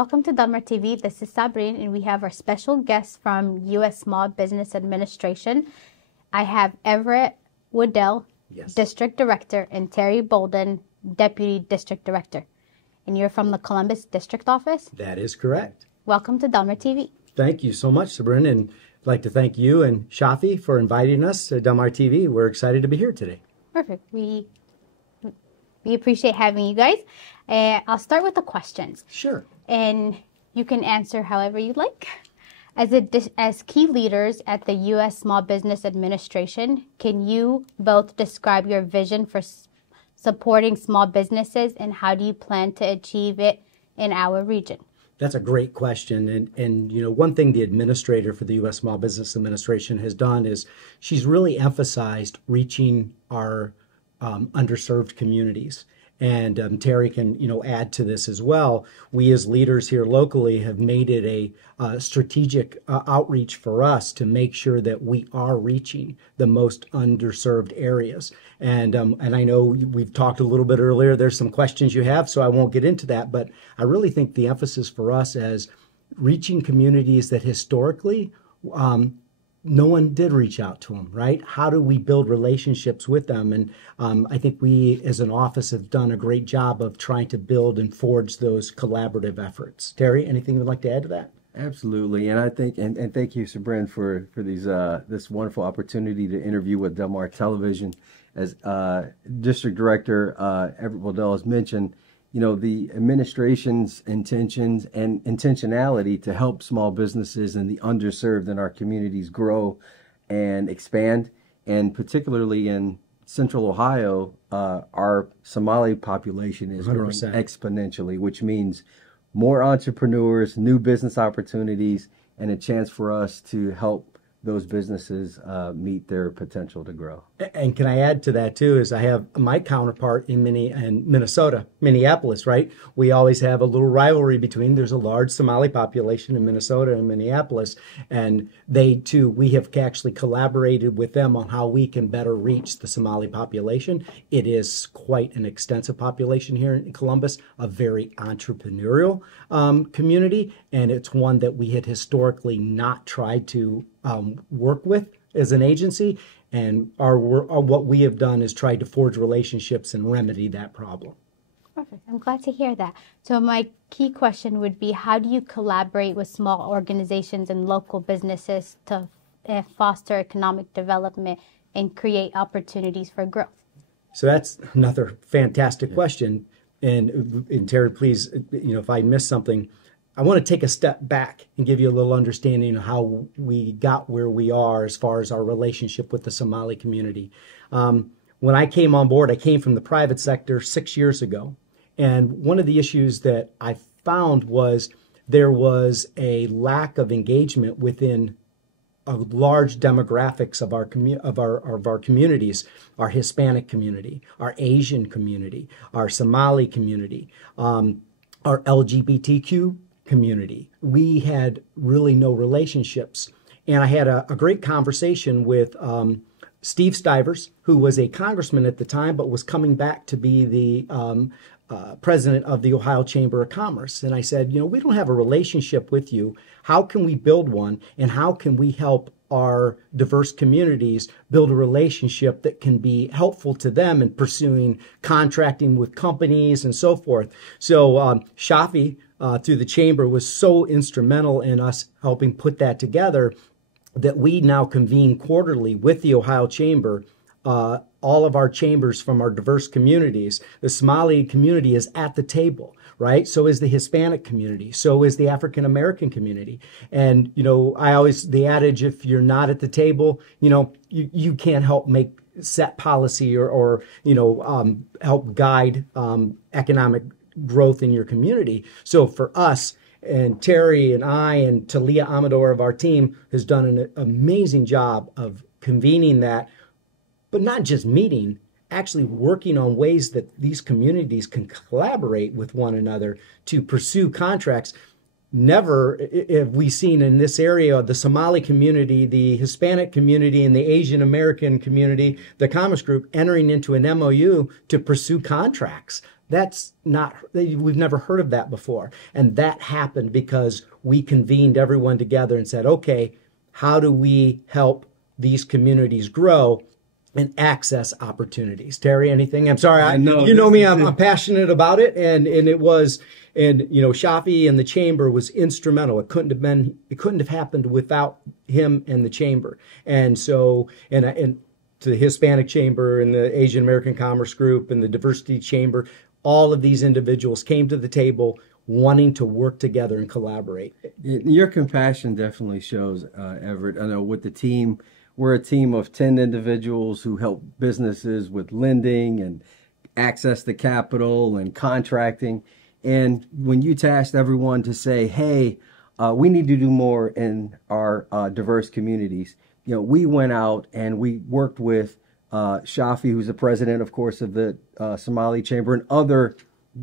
welcome to Dalmar TV. This is Sabrine, and we have our special guests from U.S. Small Business Administration. I have Everett Woodell, Yes. District Director, and Terry Bolden, Deputy District Director. And you're from the Columbus District Office? That is correct. Welcome to Dalmar TV. Thank you so much, Sabrina, and I'd like to thank you and Shafi for inviting us to Dalmar TV. We're excited to be here today. Perfect. We appreciate having you guys. I'll start with the questions. Sure. And you can answer however you like. As key leaders at the U.S. Small Business Administration, can you both describe your vision for supporting small businesses and how do you plan to achieve it in our region? That's a great question. And you know, one thing the administrator for the U.S. Small Business Administration has done is she's really emphasized reaching our underserved communities. And Terry can, add to this as well. We as leaders here locally have made it a strategic outreach for us to make sure that we are reaching the most underserved areas. And I know we've talked a little bit earlier. There's some questions you have, so I won't get into that. But I really think the emphasis for us as reaching communities that historically no one did reach out to them, right? How do we build relationships with them? And I think we as an office have done a great job of trying to build and forge those collaborative efforts. Terry, anything you'd like to add to that? Absolutely. And I think, and thank you, Sabrina, for these this wonderful opportunity to interview with Dalmar Television. As District Director Everett Woodell has mentioned, the administration's intentions and intentionality to help small businesses and the underserved in our communities grow and expand. And particularly in Central Ohio, our Somali population is growing 100%. exponentially, which means more entrepreneurs, new business opportunities, and a chance for us to help those businesses meet their potential to grow. And can I add to that too, is I have my counterpart in Minnesota, Minneapolis, right? We always have a little rivalry between, there's a large Somali population in Minnesota and Minneapolis, and they too, we have actually collaborated with them on how we can better reach the Somali population. It is quite an extensive population here in Columbus, a very entrepreneurial community, and it's one that we had historically not tried to work with as an agency, and what we have done is tried to forge relationships and remedy that problem. Perfect. I'm glad to hear that. So my key question would be, how do you collaborate with small organizations and local businesses to foster economic development and create opportunities for growth? So that's another fantastic question. And Terry, please, if I miss something, I want to take a step back and give you a little understanding of how we got where we are as far as our relationship with the Somali community. When I came on board, I came from the private sector 6 years ago. And one of the issues that I found was there was a lack of engagement within a large demographics of our communities, our Hispanic community, our Asian community, our Somali community, our LGBTQ community. We had really no relationships. And I had a great conversation with Steve Stivers, who was a congressman at the time, but was coming back to be the president of the Ohio Chamber of Commerce. And I said, we don't have a relationship with you. How can we build one? And how can we help our diverse communities build a relationship that can be helpful to them in pursuing contracting with companies and so forth? So Shafi, through the Chamber, was so instrumental in us helping put that together that we now convene quarterly with the Ohio Chamber, all of our chambers from our diverse communities. The Somali community is at the table, right? So is the Hispanic community. So is the African American community. And, the adage, if you're not at the table, you can't help set policy or help guide economic growth in your community. So for us, and Terry and I and Talia Amador of our team has done an amazing job of convening that, but not just meeting, actually working on ways that these communities can collaborate with one another to pursue contracts. never have we seen in this area, the Somali community, the Hispanic community, and the Asian American community, the Commerce Group entering into an MOU to pursue contracts. That's not, we've never heard of that before. And that happened because we convened everyone together and said, okay, how do we help these communities grow and access opportunities? Terry, anything? I'm sorry, you know me, I'm passionate about it, and it was. And, you know, Shafi and the Chamber was instrumental. It couldn't have happened without him and the Chamber. And so, and to the Hispanic Chamber and the Asian American Commerce Group and the Diversity Chamber, all of these individuals came to the table wanting to work together and collaborate. Your compassion definitely shows, Everett. I know with the team, we're a team of 10 individuals who help businesses with lending and access to capital and contracting. And when you tasked everyone to say, hey, we need to do more in our diverse communities, you know, we went out and we worked with Shafi, who's the president, of course, of the Somali Chamber, and other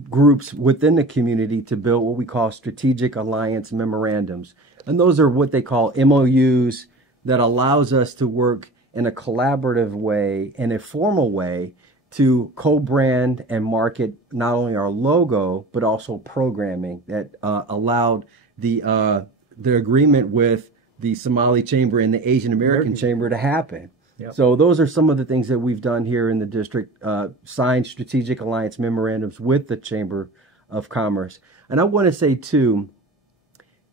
groups within the community to build what we call strategic alliance memorandums. And those are what they call MOUs that allows us to work in a collaborative way, in a formal way, to co-brand and market not only our logo, but also programming that allowed the agreement with the Somali Chamber and the Asian American Chamber to happen. Yep. So those are some of the things that we've done here in the district, signed strategic alliance memorandums with the Chamber of Commerce. And I want to say, too,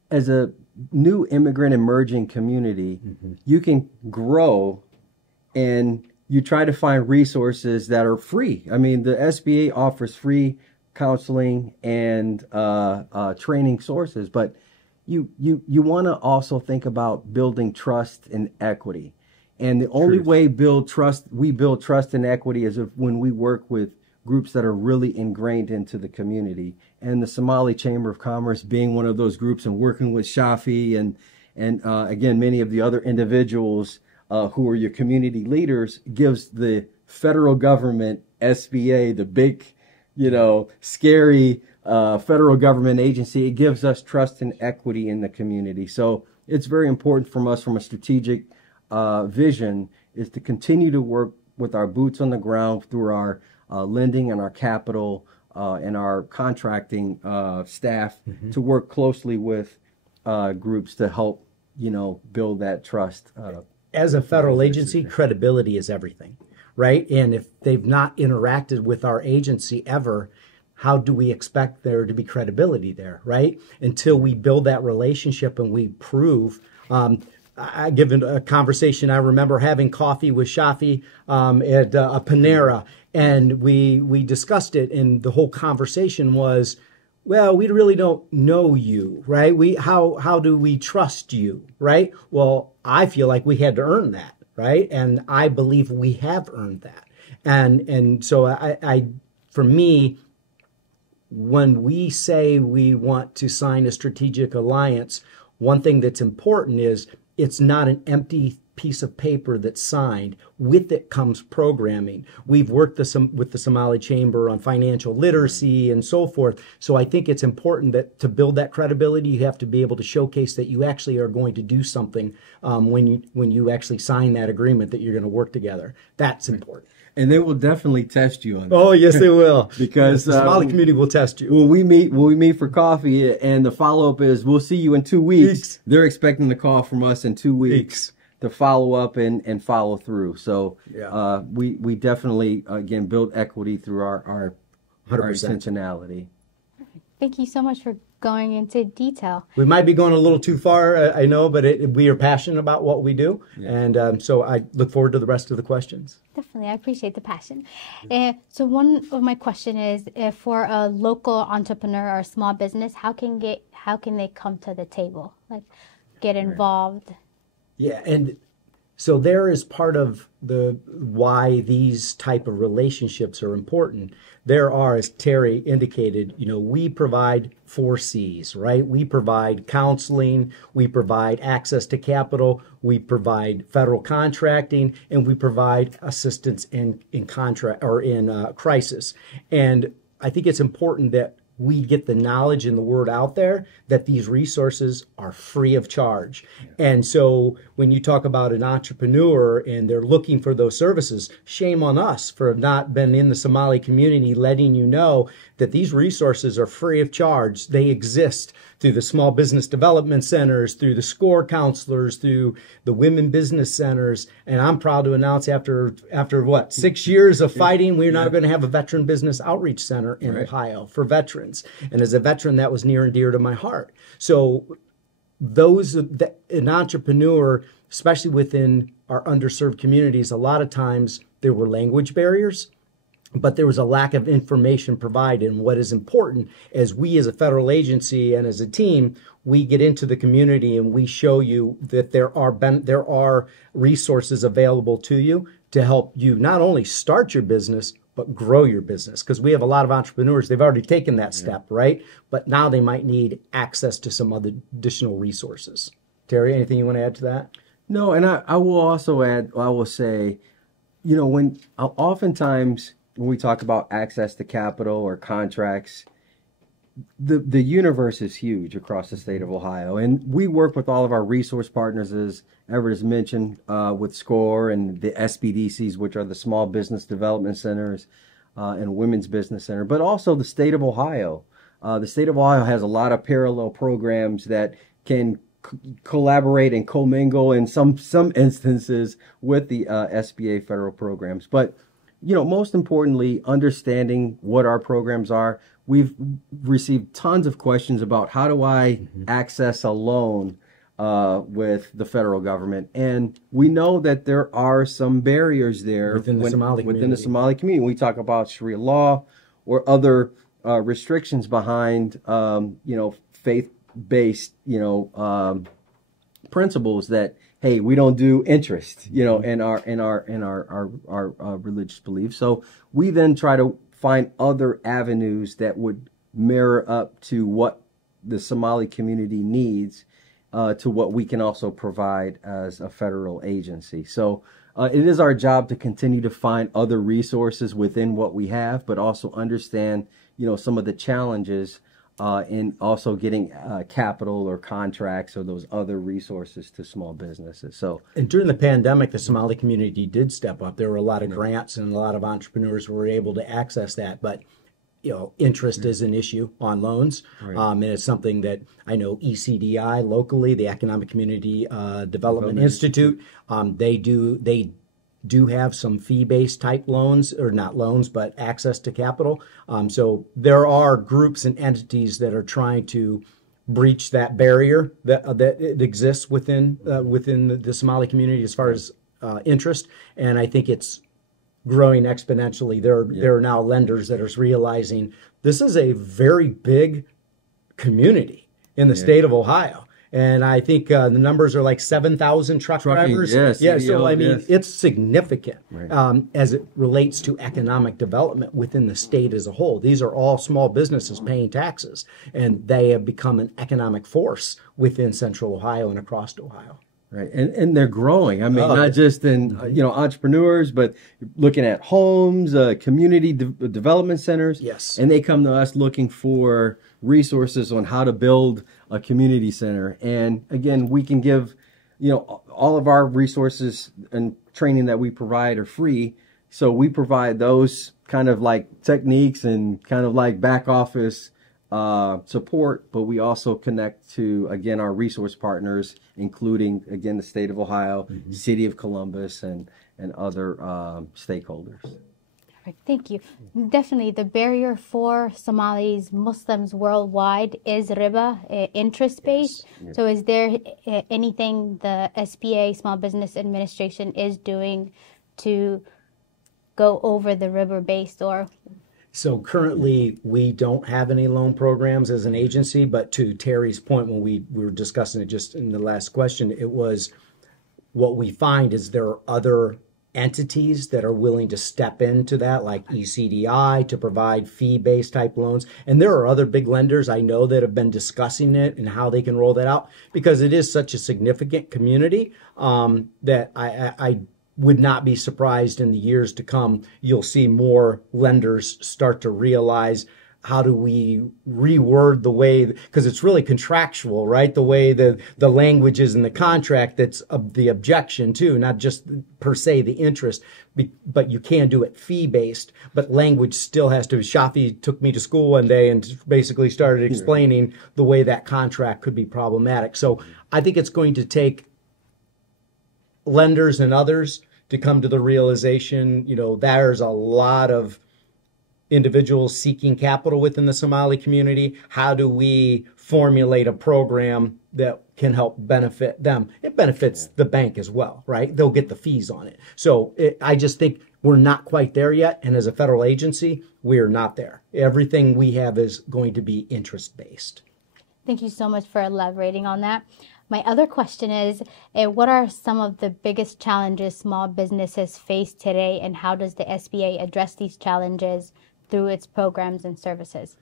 as a new immigrant emerging community, you can grow and you try to find resources that are free. I mean, the SBA offers free counseling and training sources, but you want to also think about building trust and equity. And the only way we build trust and equity is when we work with groups that are really ingrained into the community. And the Somali Chamber of Commerce being one of those groups, and working with Shafi and again, many of the other individuals who are your community leaders, gives the federal government, SBA, the big, you know, scary federal government agency, it gives us trust and equity in the community. So it's very important from us, from a strategic vision, is to continue to work with our boots on the ground through our lending and our capital and our contracting staff to work closely with groups to help, you know, build that trust. As a federal agency, credibility is everything, right? And if they've not interacted with our agency ever, how do we expect there to be credibility there, right? Until we build that relationship and we prove. I given a conversation, I remember having coffee with Shafi at a Panera, and we discussed it, and the whole conversation was, well, we really don't know you, right? How do we trust you, right? Well, I feel like we had to earn that, right? And I believe we have earned that. And so I for me, when we say we want to sign a strategic alliance, one thing that's important is it's not an empty piece of paper that's signed. With it comes programming. We've worked with the Somali Chamber on financial literacy and so forth. So I think it's important that to build that credibility, you have to be able to showcase that you actually are going to do something when you actually sign that agreement that you're going to work together. That's important. And they will definitely test you on that. Oh, yes, they will. Because the Somali community will test you. When we meet for coffee, and the follow-up is, we'll see you in 2 weeks. They're expecting the call from us in 2 weeks to follow up and follow through. So we definitely, again, build equity through our intentionality. Thank you so much for going into detail. We might be going a little too far, I know, but we are passionate about what we do. Yeah. And so I look forward to the rest of the questions. Definitely. I appreciate the passion. So one of my question is, if for a local entrepreneur or a small business, how can they come to the table, like get involved? Yeah, and so there is part of the why these type of relationships are important. There are, as Terry indicated, we provide 4 C's, right? We provide counseling, we provide access to capital, we provide federal contracting, and we provide assistance in contract or in crisis. And I think it's important that we get the knowledge and the word out there that these resources are free of charge. And so when you talk about an entrepreneur and they're looking for those services, shame on us for not been in the Somali community letting you know that these resources are free of charge. They exist through the small business development centers, through the SCORE counselors, through the women business centers. And I'm proud to announce after what, 6 years of fighting, we're now going to have a veteran business outreach center in Ohio for veterans. And as a veteran, that was near and dear to my heart. So an entrepreneur, especially within our underserved communities, a lot of times there were language barriers, but there was a lack of information provided. And what is important is we as a federal agency and as a team, we get into the community and we show you that there are resources available to you to help you not only start your business, but grow your business. Because we have a lot of entrepreneurs, they've already taken that step, right? But now they might need access to some other additional resources. Terry, anything you want to add to that? No, and I will also add, I will say, when oftentimes when we talk about access to capital or contracts, the universe is huge across the state of Ohio. And we work with all of our resource partners, as Everett has mentioned, with SCORE and the SBDCs, which are the Small Business Development Centers and Women's Business Center, but also the state of Ohio. The state of Ohio has a lot of parallel programs that can collaborate and commingle in some instances with the SBA federal programs. But most importantly, understanding what our programs are. We've received tons of questions about how do I access a loan with the federal government. And we know that there are some barriers there within the Somali community. We talk about Sharia law or other restrictions behind, faith-based, principles that, hey, we don't do interest, in our religious beliefs. So we then try to find other avenues that would mirror up to what the Somali community needs, to what we can also provide as a federal agency. So it is our job to continue to find other resources within what we have, but also understand, some of the challenges in also getting capital or contracts or those other resources to small businesses. And during the pandemic, the Somali community did step up. There were a lot of grants and a lot of entrepreneurs were able to access that. But interest is an issue on loans, and it's something that I know ECDI locally, the Economic Community Development Institute, they do have some fee-based type loans, or not loans, but access to capital. So there are groups and entities that are trying to breach that barrier that it exists within the Somali community as far as interest, and I think it's growing exponentially. There are now lenders that are realizing this is a very big community in the state of Ohio. And I think the numbers are like 7,000 truck drivers. Yes, so I mean, it's significant as it relates to economic development within the state as a whole. These are all small businesses paying taxes, and they have become an economic force within Central Ohio and across Ohio. Right, and they're growing. I mean, not just in entrepreneurs, but looking at homes, community development centers. Yes, and they come to us looking for resources on how to build a community center. And again, we can give, all of our resources and training that we provide are free. So we provide those kind of like techniques and kind of like back office support, but we also connect to, again, our resource partners, including, again, the state of Ohio, city of Columbus, and other stakeholders. Thank you. Definitely, the barrier for Somalis, Muslims worldwide is riba, interest-based. Yes. So is there anything the SBA, Small Business Administration, is doing to go over the riba-based or... So currently, we don't have any loan programs as an agency, but to Terry's point, when we were discussing it just in the last question, it was what we find is there are other entities that are willing to step into that, like ECDI, to provide fee-based type loans. And there are other big lenders I know that have been discussing it and how they can roll that out, because it is such a significant community that I would not be surprised in the years to come, you'll see more lenders start to realize how do we reword the way, because it's really contractual, right? The way the language is in the contract, that's the objection too, not just per se the interest, but you can do it fee-based, but language still has to. Shafi took me to school one day and basically started explaining the way that contract could be problematic. So I think it's going to take lenders and others to come to the realization, there's a lot of individuals seeking capital within the Somali community. How do we formulate a program that can help benefit them? It benefits the bank as well, right? They'll get the fees on it. So I just think we're not quite there yet. And as a federal agency, we're not there. Everything we have is going to be interest-based. Thank you so much for elaborating on that. My other question is, what are some of the biggest challenges small businesses face today, and how does the SBA address these challenges through its programs and services?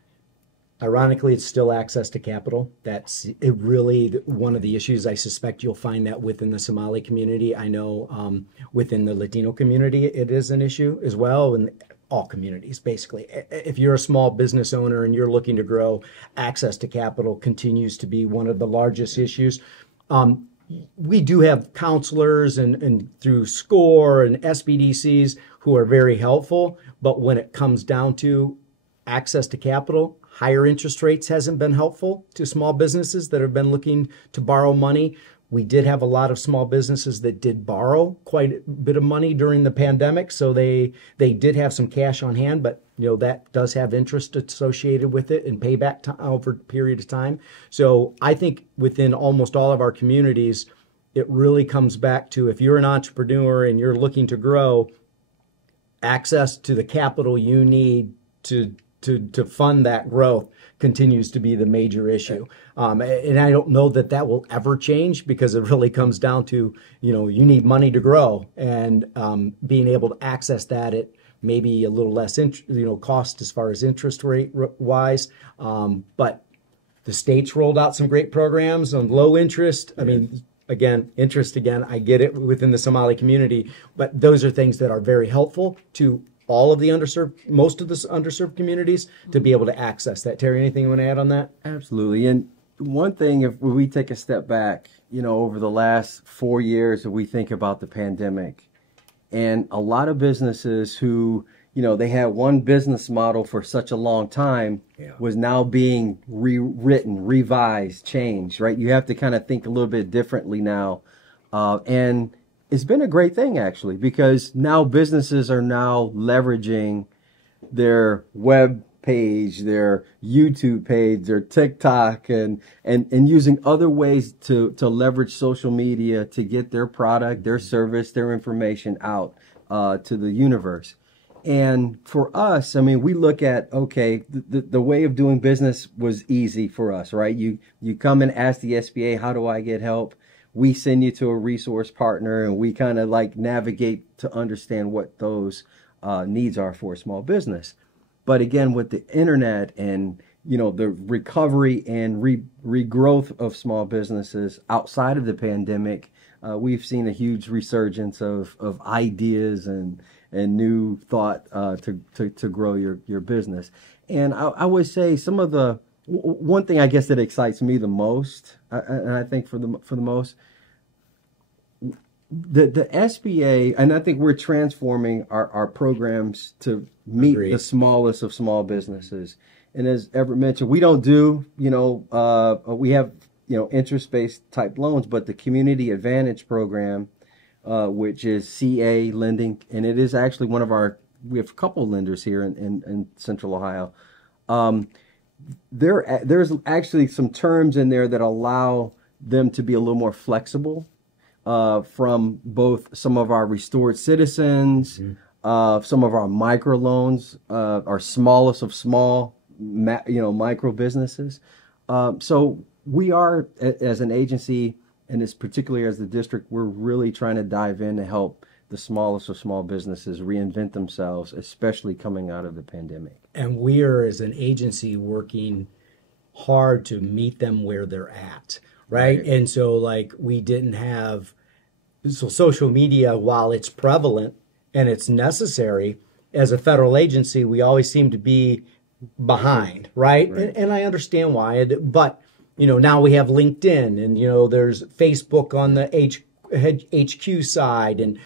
Ironically, it's still access to capital. That's really one of the issues. I suspect you'll find that within the Somali community. I know within the Latino community, it is an issue as well, and all communities, basically. If you're a small business owner and you're looking to grow, access to capital continues to be one of the largest issues. We do have counselors and through SCORE and SBDCs who are very helpful, but when it comes down to access to capital, higher interest rates hasn't been helpful to small businesses that have been looking to borrow money. We did have a lot of small businesses that did borrow quite a bit of money during the pandemic, so they did have some cash on hand, but that does have interest associated with it and payback over a period of time. So I think within almost all of our communities, it really comes back to, if you're an entrepreneur and you're looking to grow, access to the capital you need to fund that growth continues to be the major issue. And I don't know that will ever change, because it really comes down to, you need money to grow, and being able to access that at maybe a little less, cost as far as interest rate wise. But the state's rolled out some great programs on low interest. I mean, interest again, I get it within the Somali community, but those are things that are very helpful to all of the most of the underserved communities to be able to access that. Terry, anything you want to add on that? Absolutely. And one thing, if we take a step back, over the last 4 years, if we think about the pandemic, and a lot of businesses who, they had one business model for such a long time was now being rewritten, revised, changed, right? You have to kind of think a little bit differently now. And it's been a great thing, actually, because now businesses are now leveraging their web page, their YouTube page, their TikTok, and using other ways to leverage social media to get their product, their service, their information out to the universe. And for us, I mean, we look at, okay, the way of doing business was easy for us, right? You come and ask the SBA, how do I get help? We send you to a resource partner, and we kind of navigate to understand what those needs are for a small business. But again, with the internet and, the recovery and regrowth of small businesses outside of the pandemic, we've seen a huge resurgence of ideas and new thought to grow your business. And I would say some of the one thing I guess that excites me the most, and I think for the most, the SBA, and I think we're transforming our programs to meet the smallest of small businesses. And as Everett mentioned, we don't do, we have, interest-based type loans, but the Community Advantage program, which is CA lending, and it is actually we have a couple lenders here in Central Ohio. There's actually some terms in there that allow them to be a little more flexible from both some of our restored citizens, some of our microloans, our smallest of small, micro businesses. So we are, as an agency, and as particularly as the district, we're really trying to dive in to help the smallest of small businesses reinvent themselves, especially coming out of the pandemic. And we are, as an agency, working hard to meet them where they're at, right? And so, we didn't have, social media, while it's prevalent and it's necessary, as a federal agency, we always seem to be behind, right? And I understand why, but now we have LinkedIn, and there's Facebook on the HQ side, and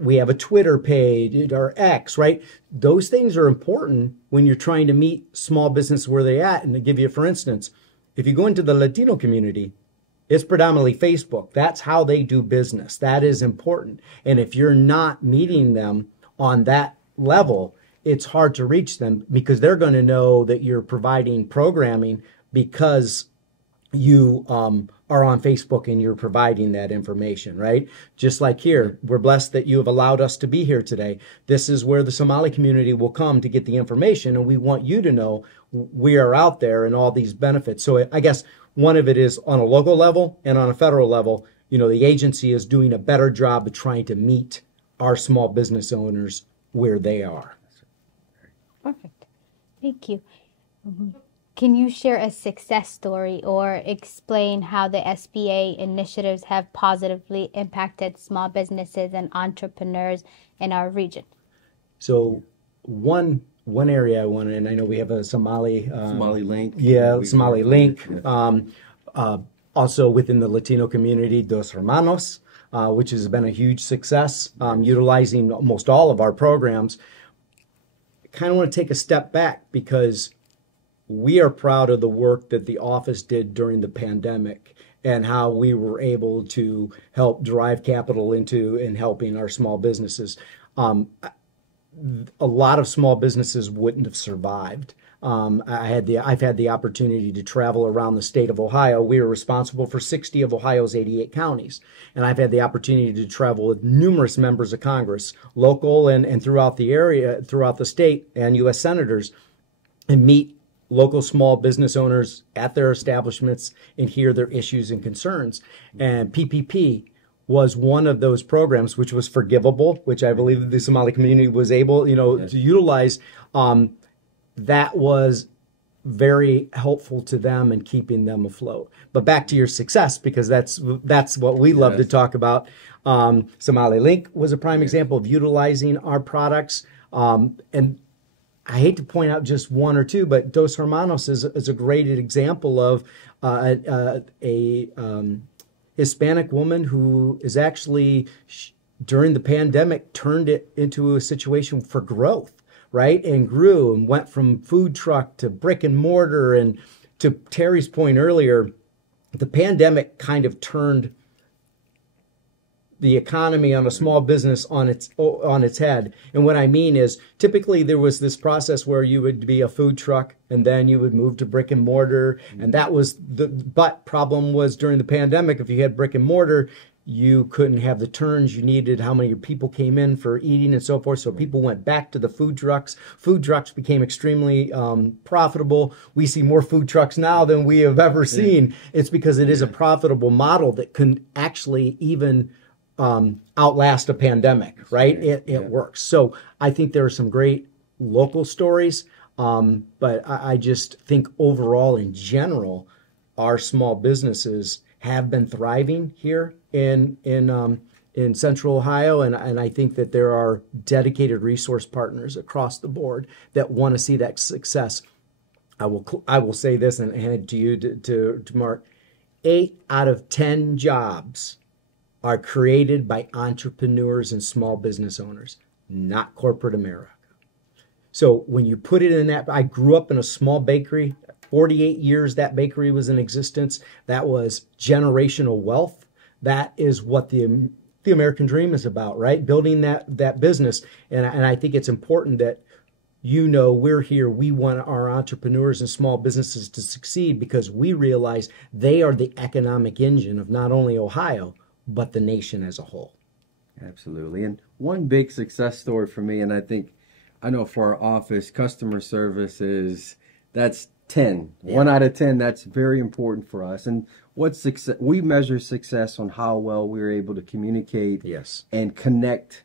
we have a Twitter page or X, right? Those things are important when you're trying to meet small business where they're at. And to give you, for instance, if you go into the Latino community, it's predominantly Facebook. That's how they do business. That is important. And if you're not meeting them on that level, it's hard to reach them, because they're going to know that you're providing programming because you are on Facebook and you're providing that information, right? Just like here, we're blessed that you have allowed us to be here today. This is where the Somali community will come to get the information, and we want you to know we are out there and all these benefits. So I guess one of it is on a local level, and on a federal level, the agency is doing a better job of trying to meet our small business owners where they are. Perfect. Thank you. Can you share a success story or explain how the SBA initiatives have positively impacted small businesses and entrepreneurs in our region? So one area I want to, and I know we have a Somali Link. Yeah, Somali Link. Also within the Latino community, Dos Hermanos, which has been a huge success, utilizing almost all of our programs. I kind of want to take a step back, because we are proud of the work that the office did during the pandemic and how we were able to help drive capital into and helping our small businesses. A lot of small businesses wouldn't have survived. I've had the opportunity to travel around the state of Ohio. We are responsible for 60 of Ohio's 88 counties. And I've had the opportunity to travel with numerous members of Congress, local and throughout the area, throughout the state, and U.S. senators, and meet local small business owners at their establishments and hear their issues and concerns. And PPP was one of those programs, which was forgivable, which I believe the Somali community was able, to utilize. That was very helpful to them in keeping them afloat. But back to your success, because that's what we love to talk about. Somali Link was a prime example of utilizing our products. And I hate to point out just one or two, but Dos Hermanos is a great example of a Hispanic woman who is actually, during the pandemic, turned it into a situation for growth, right? And grew and went from food truck to brick and mortar. And to Terry's point earlier, the pandemic kind of turned the economy on a small business on its head. And what I mean is, typically there was this process where you would be a food truck and then you would move to brick and mortar. And that was but problem was, during the pandemic, if you had brick and mortar, you couldn't have the turns you needed, how many people came in for eating and so forth. So people went back to the food trucks. Food trucks became extremely profitable. We see more food trucks now than we have ever seen. It's because it is a profitable model that can actually even outlast a pandemic, right? It works. So I think there are some great local stories, but I just think overall, in general, our small businesses have been thriving here in Central Ohio, and I think that there are dedicated resource partners across the board that want to see that success. I will say this and hand it to you to Mark. 8 out of 10 jobs are created by entrepreneurs and small business owners, not corporate America. So when you put it in that, I grew up in a small bakery, 48 years that bakery was in existence. That was generational wealth. That is what the American dream is about, right? Building that business. And I think it's important that we're here. We want our entrepreneurs and small businesses to succeed, because we realize they are the economic engine of not only Ohio, but the nation as a whole. Absolutely. And one big success story for me, and I know for our office, customer service that's 10. Yeah. 1 out of 10, that's very important for us. And what's success? We measure success on how well we're able to communicate and connect,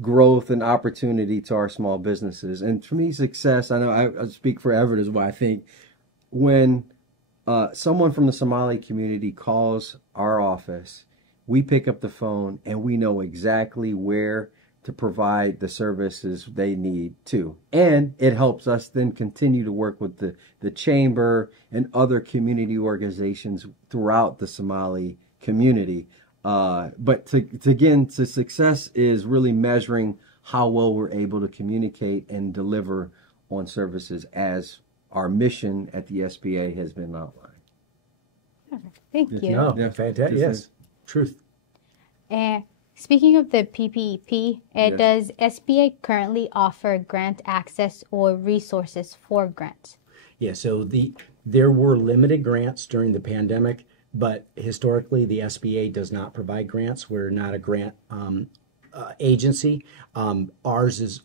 growth and opportunity to our small businesses. And for me, success, I know I speak for Everett as well. I think when someone from the Somali community calls our office, we pick up the phone and we know exactly where to provide the services they need too. And it helps us then continue to work with the chamber and other community organizations throughout the Somali community. But to success is really measuring how well we're able to communicate and deliver on services as our mission at the SBA has been outlined. Thank you. No, fantastic. Yes, truth. And speaking of the PPP, does SBA currently offer grant access or resources for grants? Yeah, so there were limited grants during the pandemic, but historically the SBA does not provide grants. We're not a grant agency. Ours is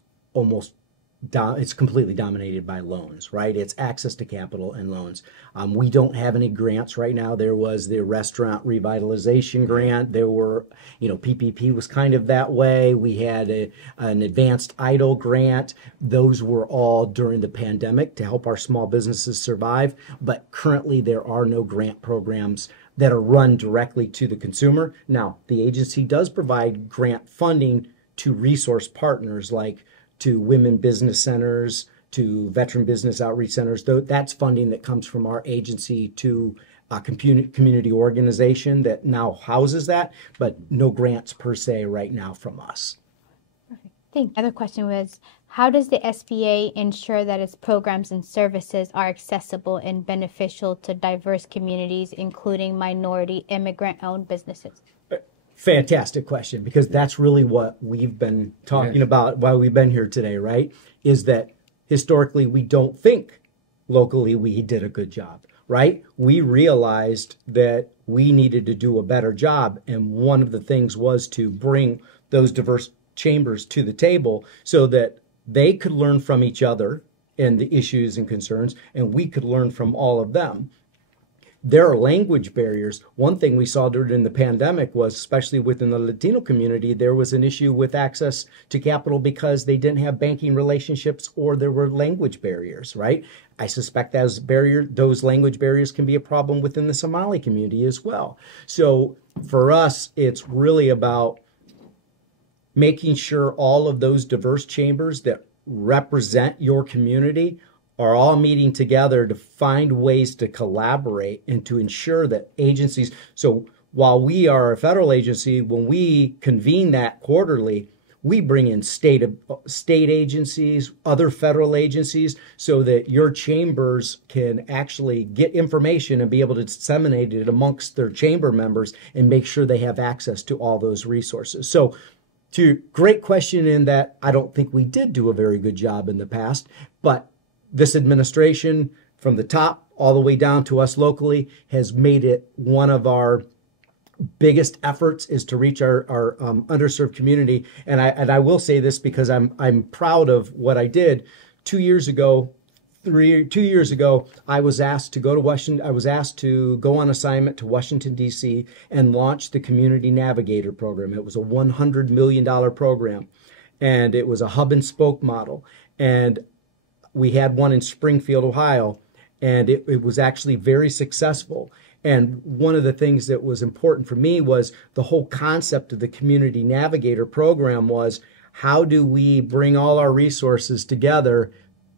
it's completely dominated by loans, right? It's access to capital and loans. We don't have any grants right now. There was the restaurant revitalization grant. There were, PPP was kind of that way. We had an advanced EIDL grant. Those were all during the pandemic to help our small businesses survive. But currently there are no grant programs that are run directly to the consumer. Now, the agency does provide grant funding to resource partners like to women business centers, to veteran business outreach centers. That's funding that comes from our agency to a community organization that now houses that, but no grants per se right now from us. Perfect. Thanks. Another question was, how does the SBA ensure that its programs and services are accessible and beneficial to diverse communities, including minority, immigrant-owned businesses? Fantastic question, because that's really what we've been talking about while we've been here today, right? Is that historically we don't think locally we did a good job, right? We realized that we needed to do a better job. And one of the things was to bring those diverse chambers to the table so that they could learn from each other and the issues and concerns, and we could learn from all of them. There are language barriers. One thing we saw during the pandemic was, especially within the Latino community, there was an issue with access to capital because they didn't have banking relationships or there were language barriers, right? I suspect those language barriers can be a problem within the Somali community as well. So for us, it's really about making sure all of those diverse chambers that represent your community are all meeting together to find ways to collaborate and to ensure that agencies. So while we are a federal agency, when we convene that quarterly, we bring in state agencies, other federal agencies, so that your chambers can actually get information and be able to disseminate it amongst their chamber members and make sure they have access to all those resources. So great question in that I don't think we did do a very good job in the past, but this administration, from the top all the way down to us locally, has made it one of our biggest efforts is to reach our underserved community. And I will say this because I'm proud of what I did. 2 years ago, I was asked to go to Washington. I was asked to go on assignment to Washington, D.C. and launch the Community Navigator program. It was a $100 million program, and it was a hub and spoke model. And we had one in Springfield, Ohio, and it was actually very successful. And one of the things that was important for me was the whole concept of the Community Navigator program was, how do we bring all our resources together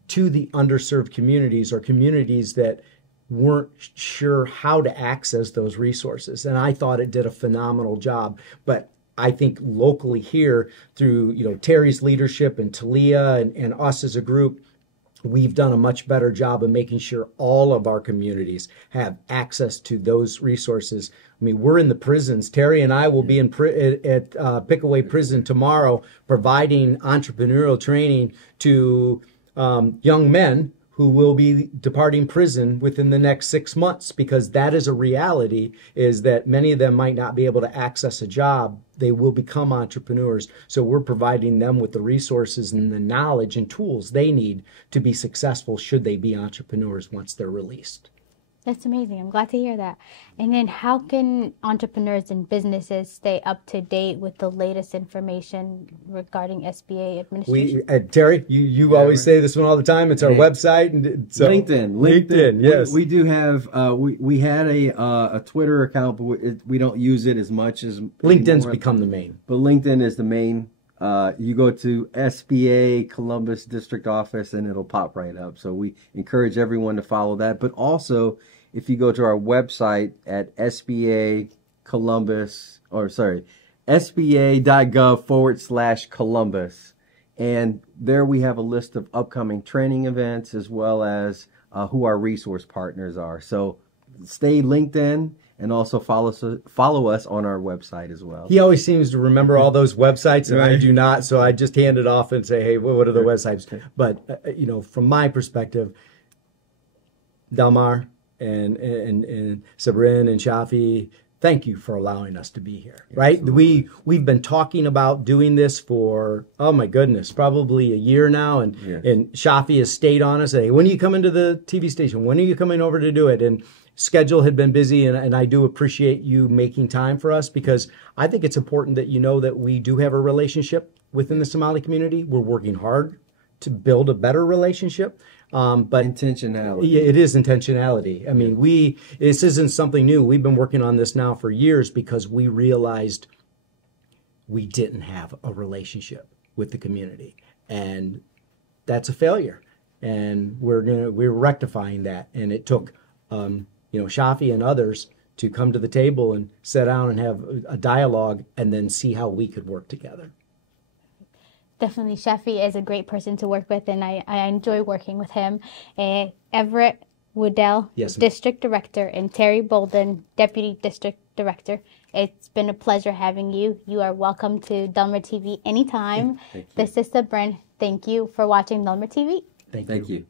to the underserved communities or communities that weren't sure how to access those resources? And I thought it did a phenomenal job. But I think locally here, through Terry's leadership and Talia and us as a group, we've done a much better job of making sure all of our communities have access to those resources. I mean, we're in the prisons. Terry and I will be at Pickaway Prison tomorrow, providing entrepreneurial training to young men who will be departing prison within the next 6 months, because that is a reality, is that many of them might not be able to access a job. They will become entrepreneurs. So we're providing them with the resources and the knowledge and tools they need to be successful should they be entrepreneurs once they're released. That's amazing. I'm glad to hear that. And then how can entrepreneurs and businesses stay up to date with the latest information regarding SBA administration? Terry, you always say this one all the time. It's our website. And so, LinkedIn, yes. We do have, we had a Twitter account, but we don't use it as much as LinkedIn's become the main. But LinkedIn is the main You go to SBA Columbus District Office and it'll pop right up. So we encourage everyone to follow that. But also, if you go to our website at sba.gov/Columbus, and there we have a list of upcoming training events as well as who our resource partners are. So stay linked in and also follow us on our website as well. He always seems to remember all those websites, and I do not. So I just hand it off and say, "Hey, what are the websites?" But from my perspective, Delmar and Sabrin and Shafi, thank you for allowing us to be here. Right? We've been talking about doing this for, oh my goodness, probably a year now, and Shafi has stayed on us. Hey, when are you coming to the TV station? When are you coming over to do it? And schedule had been busy, and I do appreciate you making time for us, because I think it's important that you know that we do have a relationship within the Somali community. We're working hard to build a better relationship. But intentionality. It is intentionality. I mean, this isn't something new. We've been working on this now for years because we realized we didn't have a relationship with the community, and that's a failure. And we're rectifying that. And it took Shafi and others to come to the table and sit down and have a dialogue and then see how we could work together. Definitely, Shafi is a great person to work with, and I enjoy working with him. Everett Woodell, District Director, and Terry Bolden, Deputy District Director. It's been a pleasure having you. You are welcome to Delmar TV anytime. This is Sabrin. Thank you for watching Delmar TV. Thank you.